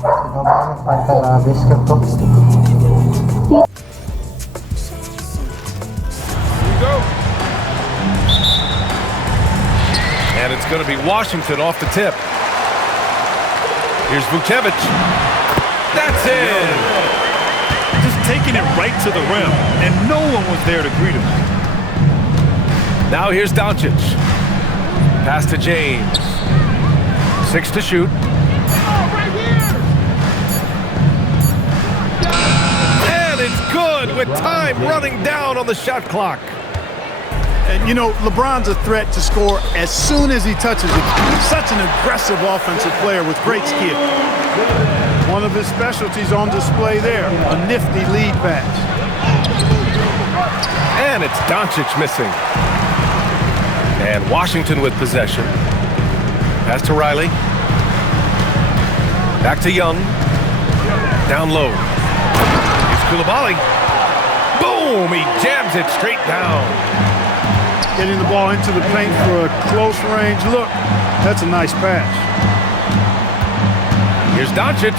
Sino ba nagpantarabis ka to? And it's going to be Washington off the tip. Here's Vucevic. That's it! Just taking it right to the rim, and no one was there to greet him. Now here's Doncic. Pass to James. 6 to shoot. And it's good with time running down on the shot clock. And, you know, LeBron's a threat to score as soon as he touches it. He's such an aggressive offensive player with great skill. One of his specialties on display there, a nifty lead pass. And it's Doncic missing. And Washington with possession. Pass to Riley. Back to Young. Down low. Here's Coulibaly. Boom! He jams it straight down. Getting the ball into the paint for a close range look. That's a nice pass. Here's Doncic.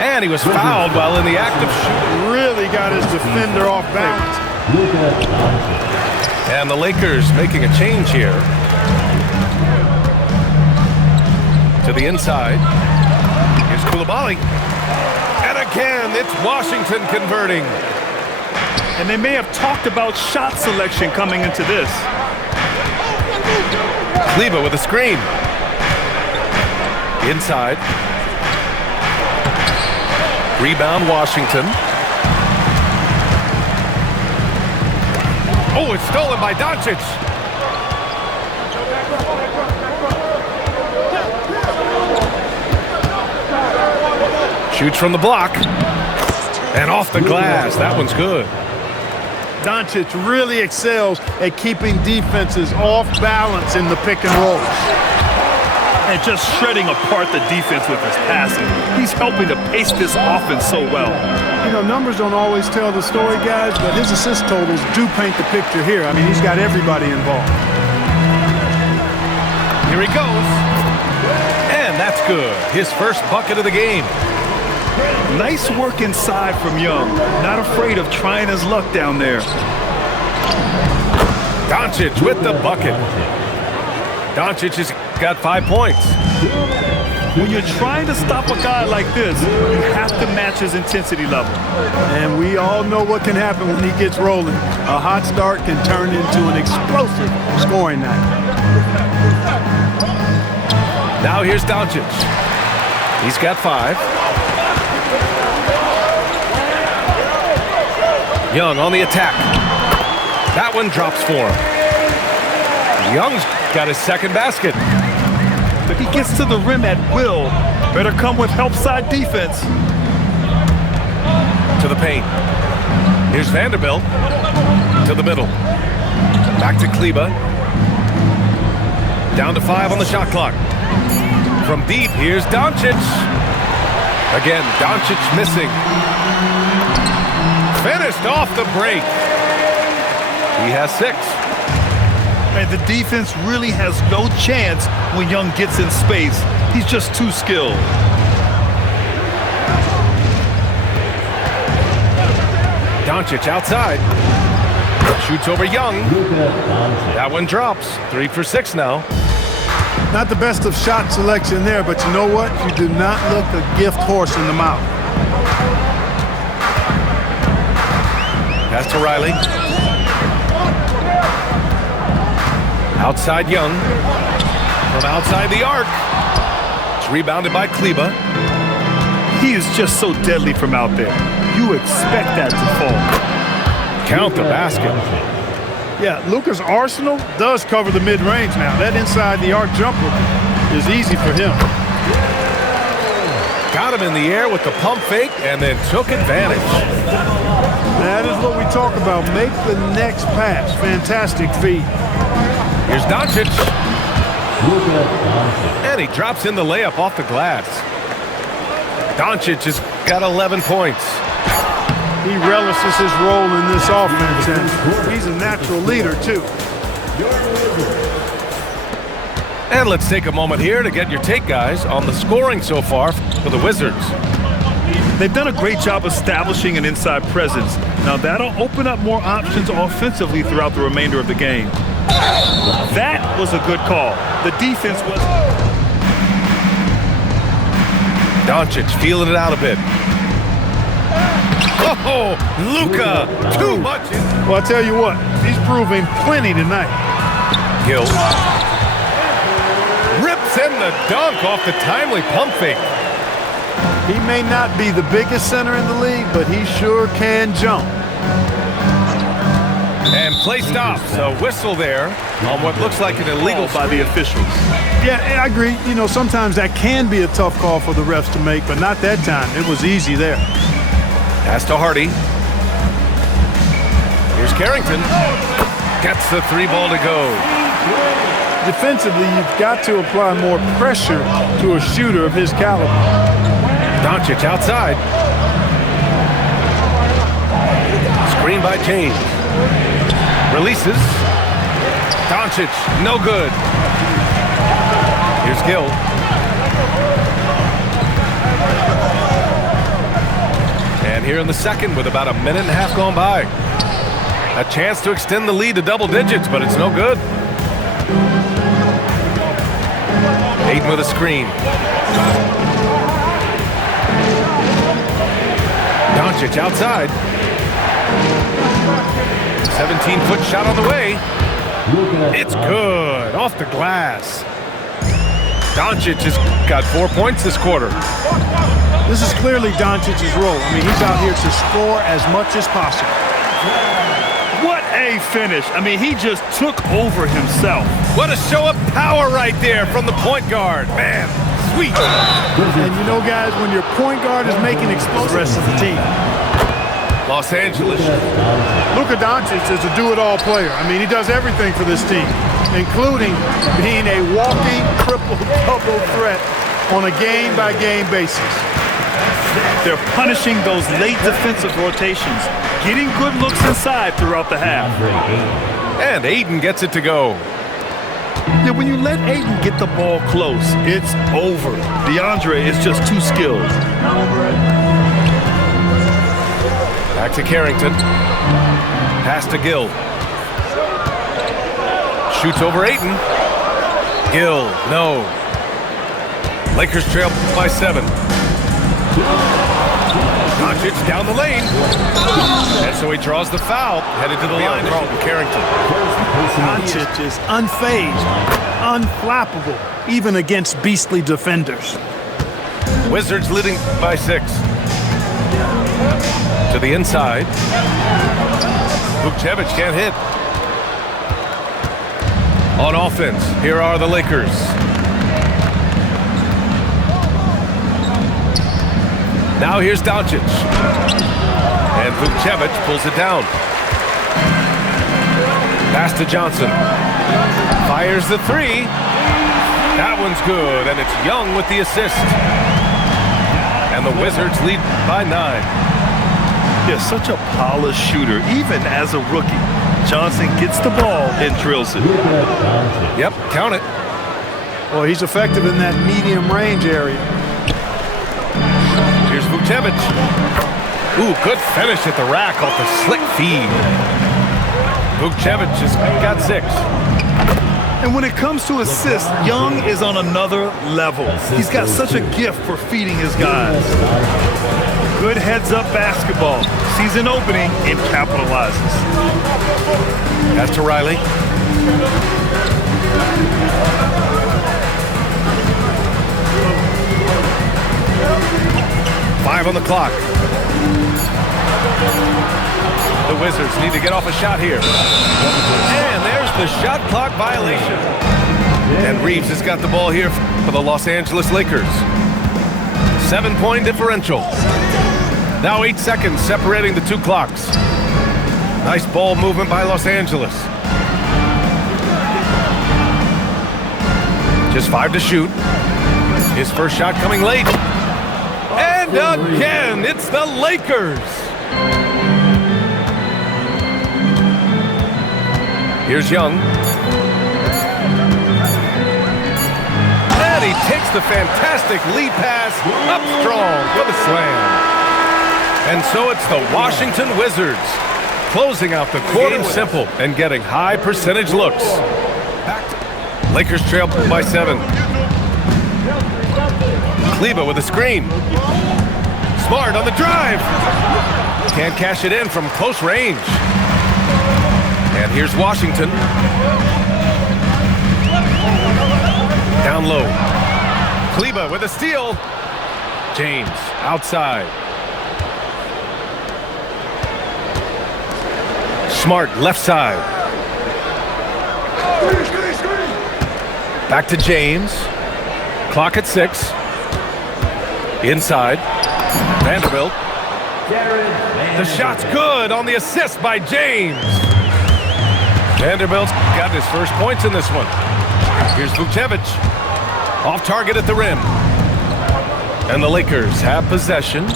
And he was fouled while in the act of shooting. Really got his defender off balance. And the Lakers making a change here. To the inside. Here's Coulibaly. And again, it's Washington converting. And they may have talked about shot selection coming into this. Kleber with a screen. Inside. Rebound Washington. Oh, it's stolen by Doncic. Shoots from the block. And off the glass. That one's good. Doncic really excels at keeping defenses off balance in the pick and roll. And just shredding apart the defense with his passing. He's helping to pace this offense so well. You know, numbers don't always tell the story, guys, but his assist totals do paint the picture here. I mean, he's got everybody involved. Here he goes. And that's good. His first bucket of the game. Nice work inside from Young. Not afraid of trying his luck down there. Doncic with the bucket. Doncic has got 5 points. When you're trying to stop a guy like this, you have to match his intensity level. And we all know what can happen when he gets rolling. A hot start can turn into an explosive scoring night. Now here's Doncic. He's got 5. Young on the attack. That one drops for him. Young's got his second basket. If he gets to the rim at will, better come with help side defense. To the paint. Here's Vanderbilt. To the middle. Back to Kleber. Down to 5 on the shot clock. From deep, here's Doncic. Again, Doncic missing. Finished off the break. He has 6. And the defense really has no chance when Young gets in space. He's just too skilled. Doncic outside. Shoots over Young. That one drops. 3 for 6 now. Not the best of shot selection there, but you know what? You do not look a gift horse in the mouth. Pass to Riley. Outside Young. From outside the arc. It's rebounded by Kleber. He is just so deadly from out there. You expect that to fall. Count the basket. Yeah, Luka's arsenal does cover the mid-range now. That inside the arc jumper is easy for him. Got him in the air with the pump fake and then took advantage. That is what we talk about. Make the next pass. Fantastic feed. Here's Doncic. And he drops in the layup off the glass. Doncic has got 11 points. He relishes his role in this offense, and he's a natural leader, too. And let's take a moment here to get your take, guys, on the scoring so far for the Wizards. They've done a great job establishing an inside presence. Now that'll open up more options offensively throughout the remainder of the game. That was a good call. The defense was... Doncic feeling it out a bit. Oh, Luka, too much. Well, I tell you what, he's proving plenty tonight. Gill rips in the dunk off the timely pump fake. He may not be the biggest center in the league, but he sure can jump. And play stops. A whistle there on what looks like an illegal by the officials. Yeah, I agree. You know, sometimes that can be a tough call for the refs to make, but not that time. It was easy there. Pass to Hardy. Here's Carrington. Gets the three ball to go. Defensively, you've got to apply more pressure to a shooter of his caliber. Doncic outside. Screen by James. Releases. Doncic, no good. Here's Gill. And here in the second with about a minute and a half gone by. A chance to extend the lead to double digits, but it's no good. Ayton with a screen. Doncic outside. 17-foot shot on the way. It's good. Off the glass. Doncic has got 4 points this quarter. This is clearly Doncic's role. I mean, he's out here to score as much as possible. What a finish. I mean, he just took over himself. What a show of power right there from the point guard. Man, sweet. And you know, guys, when your point guard is making explosive, the rest of the team. Los Angeles. Luka Doncic is a do-it-all player. I mean, he does everything for this team, including being a walking triple-double threat on a game-by-game basis. They're punishing those late defensive rotations, getting good looks inside throughout the half. And Ayton gets it to go. Yeah, when you let Ayton get the ball close, it's over. DeAndre is just too skilled. Back to Carrington. Pass to Gill. Shoots over Ayton. Gill, no. Lakers trail by 7. Doncic down the lane. And so he draws the foul. Headed to the line, Carlton Carrington. Doncic is unfazed, unflappable, even against beastly defenders. Wizards leading by 6. To the inside. Vukcevic can't hit. On offense, here are the Lakers. Now here's Doncic. And Vukcevic pulls it down. Pass to Johnson. Fires the 3. That one's good, and it's Young with the assist. And the Wizards lead by 9. Yeah, such a polished shooter, even as a rookie. Johnson gets the ball and drills it. Yep, count it. Well, he's effective in that medium range area. Here's Vukcevic. Ooh, good finish at the rack off the slick feed. Vukcevic has got 6. And when it comes to assists, Young is on another level. He's got such a gift for feeding his guys. Good heads-up basketball. Sees an opening and capitalizes. That's to Riley. Five on the clock. The Wizards need to get off a shot here. And there's the shot clock violation. And Reeves has got the ball here for the Los Angeles Lakers. 7-point differential. Now 8 seconds separating the 2 clocks. Nice ball movement by Los Angeles. Just 5 to shoot. His first shot coming late. And again, it's the Lakers. Here's Young. he takes the fantastic lead pass up strong for the slam. And so it's the Washington Wizards closing out the quarter simple and getting high percentage looks. Lakers trail by 7. Kleber with a screen. Smart on the drive. Can't cash it in from close range. And here's Washington. Down low. Kleber with a steal. James outside. Smart left side. Back to James. Clock at 6. Inside. Vanderbilt. The shot's good on the assist by James. Vanderbilt's got his first points in this one. Here's Vucevic. Off target at the rim. And the Lakers have possession.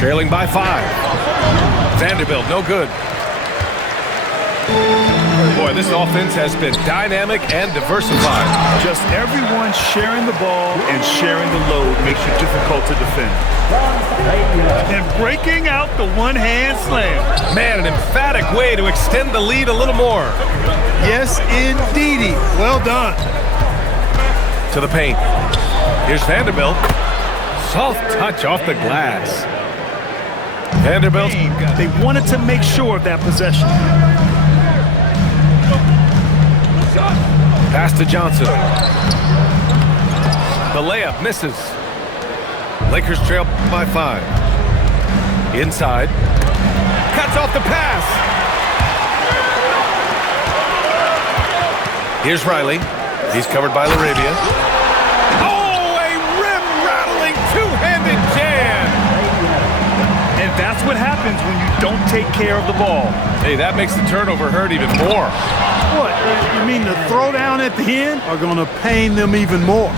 Trailing by 5. Vanderbilt, no good. Boy, this offense has been dynamic and diversified. Just everyone sharing the ball and sharing the load makes you difficult to defend. And breaking out the one-hand slam. Man, an emphatic way to extend the lead a little more. Yes, indeedy. Well done. To the paint. Here's Vanderbilt. Soft touch off the glass. Vanderbilt. They wanted to make sure of that possession. Pass to Johnson. The layup misses. Lakers trail by 5. Inside. Cuts off the pass. Here's Riley. He's covered by Laravia. Oh, a rim-rattling two-handed jam. And that's what happens when you don't take care of the ball. Hey, that makes the turnover hurt even more. What? You mean the throwdown at the end are going to pain them even more?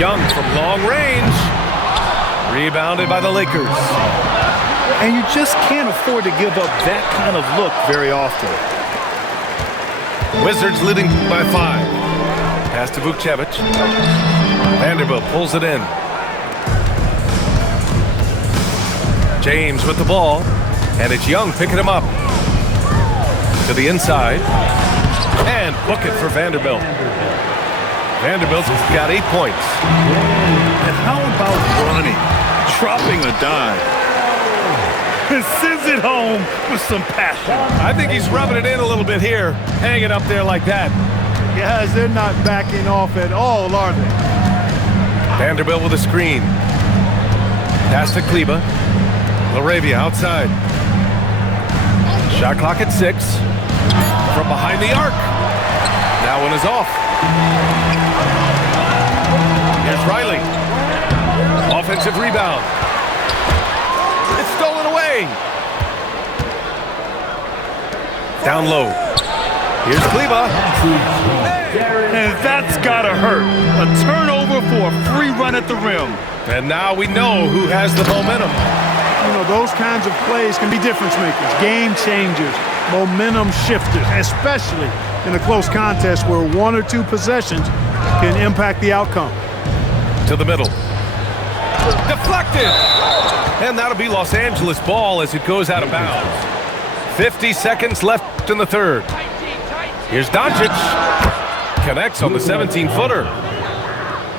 Young from long range. Rebounded by the Lakers. And you just can't afford to give up that kind of look very often. Wizards leading by 5. Pass to Vucevic. Vanderbilt pulls it in. James with the ball. And it's Young picking him up. To the inside. And book it for Vanderbilt. Vanderbilt's got 8 points. And how about running, dropping a dime, and sends it home with some passion? I think he's rubbing it in a little bit here, hanging up there like that. Guys, they're not backing off at all, are they? Vanderbilt with a screen. Pass to Kleber. Laravia outside. Shot clock at 6. From behind the arc. That one is off. Here's Riley. Offensive rebound. It's stolen away. Down low. Here's Kleber. And that's gotta hurt. A turnover for a free run at the rim. And now we know who has the momentum. You know, those kinds of plays can be difference makers, game changers, momentum shifters, especially in a close contest where 1 or 2 possessions can impact the outcome. To the middle. Deflected. And that'll be Los Angeles ball as it goes out of bounds. 50 seconds left in the third. Here's Doncic. Connects on the 17-footer.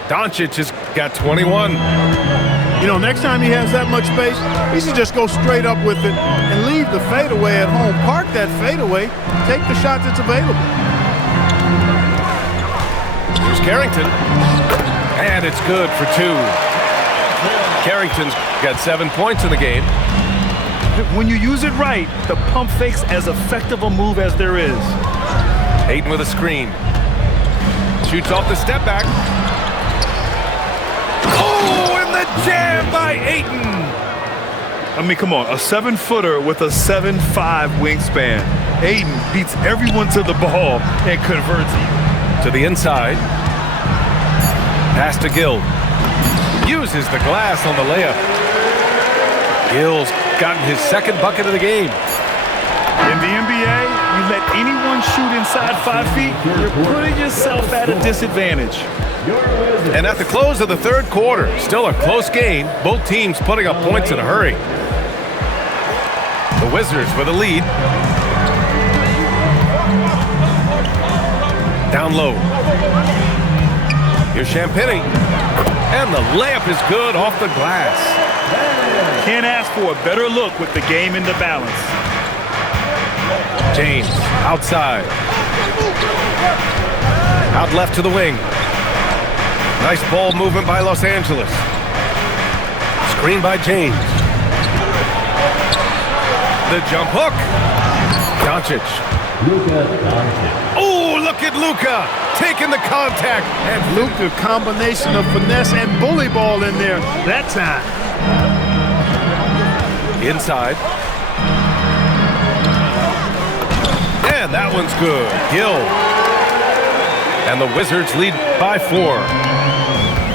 Doncic has got 21. You know, next time he has that much space, he should just go straight up with it and leave the fadeaway at home. Park that fadeaway, take the shot that's available. Here's Carrington. And it's good for 2. Carrington's got 7 points in the game. When you use it right, the pump fake's as effective a move as there is. Ayton with a screen. Shoots off the step back. Oh, and the jam by Ayton. I mean, come on, a 7-footer with a 7'5" wingspan. Ayton beats everyone to the ball and converts it. To the inside. Pass to Gill. Uses the glass on the layup. Gill's gotten his second bucket of the game. In the NBA, You let anyone shoot inside 5 feet, you're putting yourself at a disadvantage. And at the close of the third quarter, still a close game. Both teams putting up points in a hurry. The Wizards with a lead. Down low. Here's Champagny. And the layup is good off the glass. Can't ask for a better look with the game in the balance. James outside. Out left to the wing. Nice ball movement by Los Angeles. Screen by James. The jump hook. Doncic. Oh, look at Luka taking the contact. And Luka, combination of finesse and bully ball in there that time. Inside. And that one's good. Gill. And the Wizards lead by 4.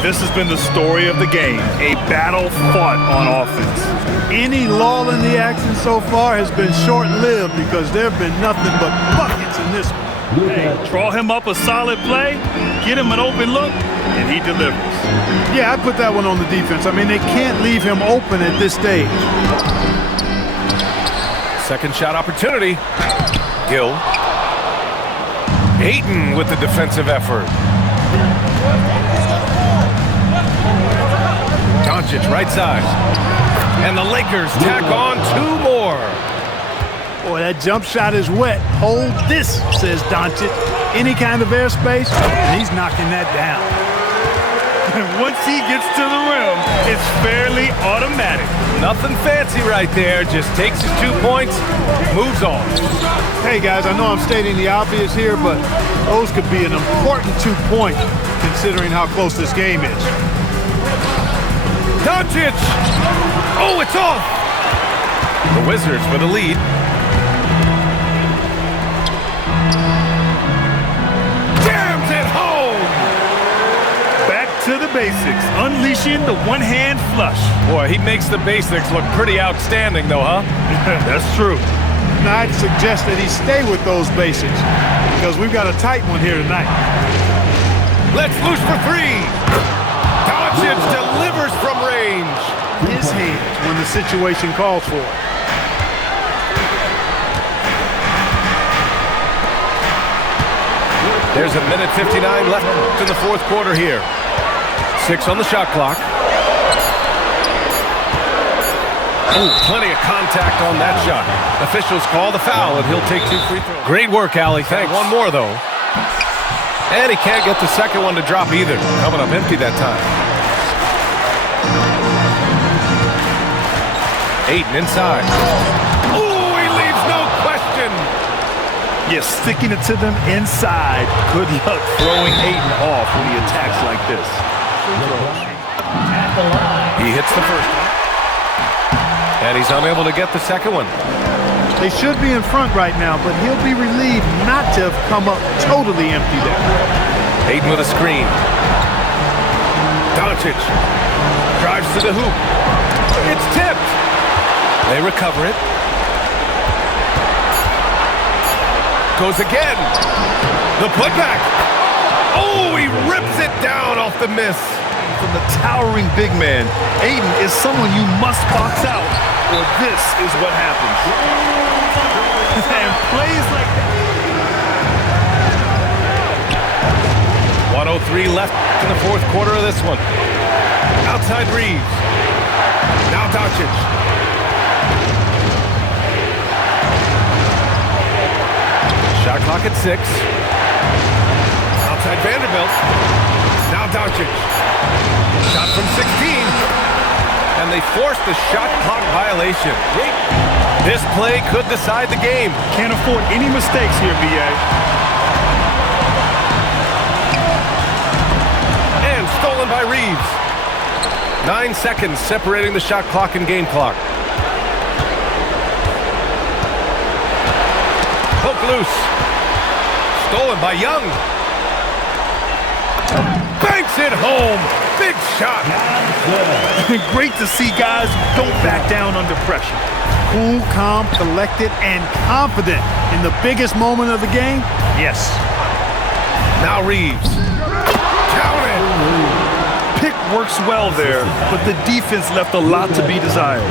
This has been the story of the game, a battle fought on offense. Any lull in the action so far has been short-lived because there have been nothing but buckets in this one. Hey, draw him up a solid play, get him an open look, and he delivers. Yeah, I put that one on the defense. I mean, they can't leave him open at this stage. Second shot opportunity. Gill. Ayton with the defensive effort. Doncic right side. And the Lakers tack on 2 more. Boy, that jump shot is wet. Hold this, says Doncic. Any kind of airspace, and he's knocking that down. And once he gets to the rim, it's fairly automatic. Nothing fancy right there. Just takes his 2 points, moves on. Hey, guys, I know I'm stating the obvious here, but those could be an important 2 points considering how close this game is. Doncic! Oh, it's off! The Wizards with a lead. Jams it home! Back to the basics, unleashing the one-hand flush. Boy, he makes the basics look pretty outstanding, though, huh? That's true. Now, I'd suggest that he stay with those basics because we've got a tight one here tonight. Let's loose for 3. Doncic delivers from range. His hands when the situation calls for it. There's a minute 59 left in the fourth quarter here. 6 on the shot clock. Ooh, plenty of contact on that shot. Officials call the foul, and he'll take 2 free throws. Great work, Allie. Thanks. One more, though. And he can't get the second one to drop either. Coming up empty that time. Ayton inside. Ooh, he leaves no question. You're sticking it to them inside. Good luck throwing Ayton off when he attacks like this. He hits the first one. And he's unable to get the second one. They should be in front right now, but he'll be relieved not to have come up totally empty there. Ayton with a screen. Doncic drives to the hoop. It's tipped. They recover it. Goes again. The putback. Oh, he rips it down off the miss. From the towering big man, Ayton is someone you must box out, or this is what happens. And plays like that. 1:03 left in the fourth quarter of this one. Outside Reeves. Now Doncic. Shot clock at 6. Outside Vanderbilt. Now Doncic. Shot from 16. And they forced the shot clock violation. This play could decide the game. Can't afford any mistakes here, B.A. And stolen by Reeves. 9 seconds separating the shot clock and game clock. Poke loose. Stolen by Young. Banks it home. Big shot. Great to see guys don't back down under pressure. cool, calm, collected, and confident in the biggest moment of the game? Yes. Now Reeves. Count it. Pick works well there, but the defense left a lot to be desired.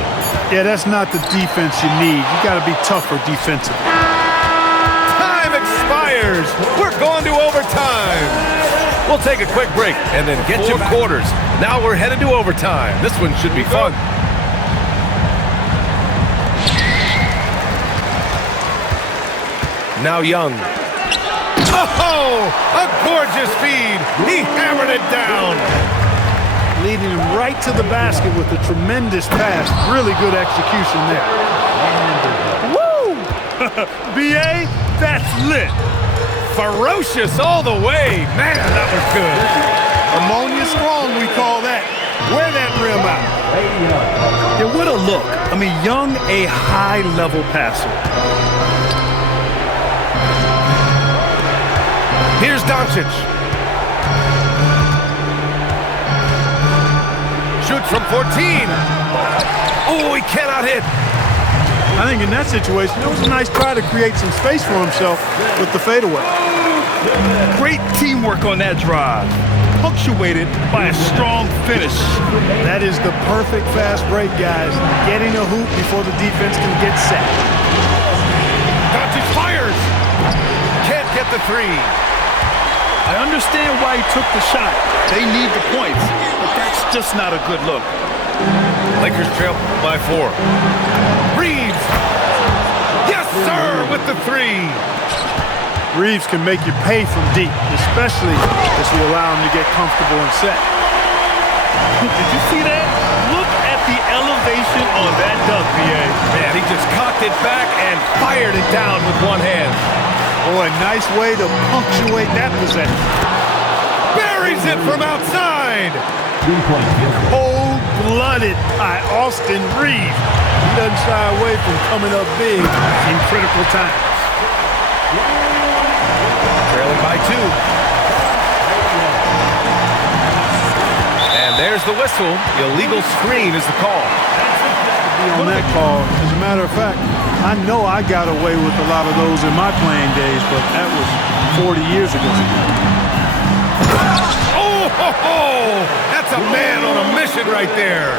Yeah, that's not the defense you need. You got to be tougher defensively. Time expires. We're going to overtime. We'll take a quick break and then get to quarters. Now we're headed to overtime. This one should be fun. Now Young. Oh, a gorgeous feed. He hammered it down. Leading him right to the basket with a tremendous pass. Really good execution there. Woo! B.A., that's lit. Ferocious all the way. Man, that was good. Ammonia strong, we call that. Wear that rim out. Yeah, what a look. I mean, Young, a high-level passer. Here's Doncic. Shoots from 14. Oh, he cannot hit. I think in that situation, it was a nice try to create some space for himself with the fadeaway. Great teamwork on that drive, punctuated by a strong finish. That is the perfect fast break, guys. Getting a hoop before the defense can get set. Doncic fires. Can't get the three. I understand why he took the shot. They need the points, but that's just not a good look. Lakers trail by 4. Reeves. Yes, sir, with the three. Reeves can make you pay from deep, especially as you allow him to get comfortable and set. Did you see that? Look at the elevation on that dunk, B.A. Man, he just cocked it back and fired it down with one hand. Oh, a nice way to punctuate that possession. Buries it from outside. Cold-blooded by Austin Reeves. He doesn't shy away from coming up big in critical times. Trailing by 2. And there's the whistle. Illegal screen is the call. On that call, as a matter of fact, I know I got away with a lot of those in my playing days, but that was 40 years ago. Oh, ho, ho! That's a man on a mission right there.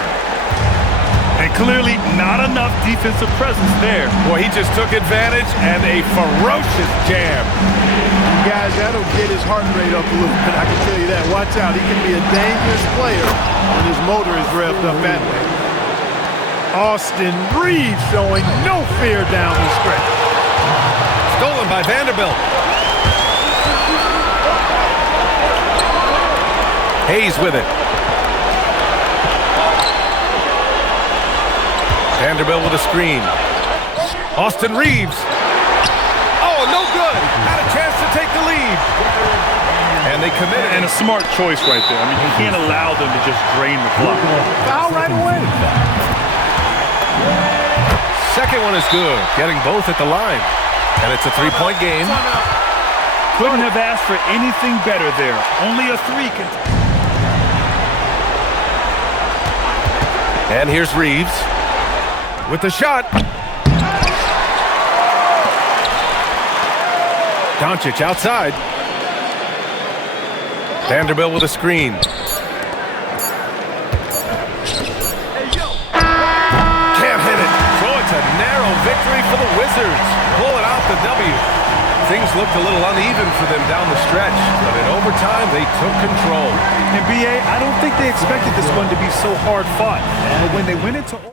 And clearly not enough defensive presence there. Boy, he just took advantage and a ferocious jam. Guys, that'll get his heart rate up a little bit, I can tell you that. Watch out, he can be a dangerous player when his motor is revved up that way. Austin Reeves showing no fear down the stretch. Stolen by Vanderbilt. Hayes with it. Vanderbilt with a screen. Austin Reeves. Oh, no good. Had a chance to take the lead. And they committed. And a smart choice right there. I mean, you can't allow them to just drain the clock. Foul right away. Second one is good. Getting both at the line. And it's a three-point game. Couldn't have asked for anything better there. Only a 3 can... And here's Reeves with the shot. Doncic outside. Vanderbilt with a screen. Can't hit it. So it's a narrow victory for the Wizards. Pulling out the W. Things looked a little uneven for them down the stretch, but in overtime, they took control. And B.A., I don't think they expected this one to be so hard fought. But when they went into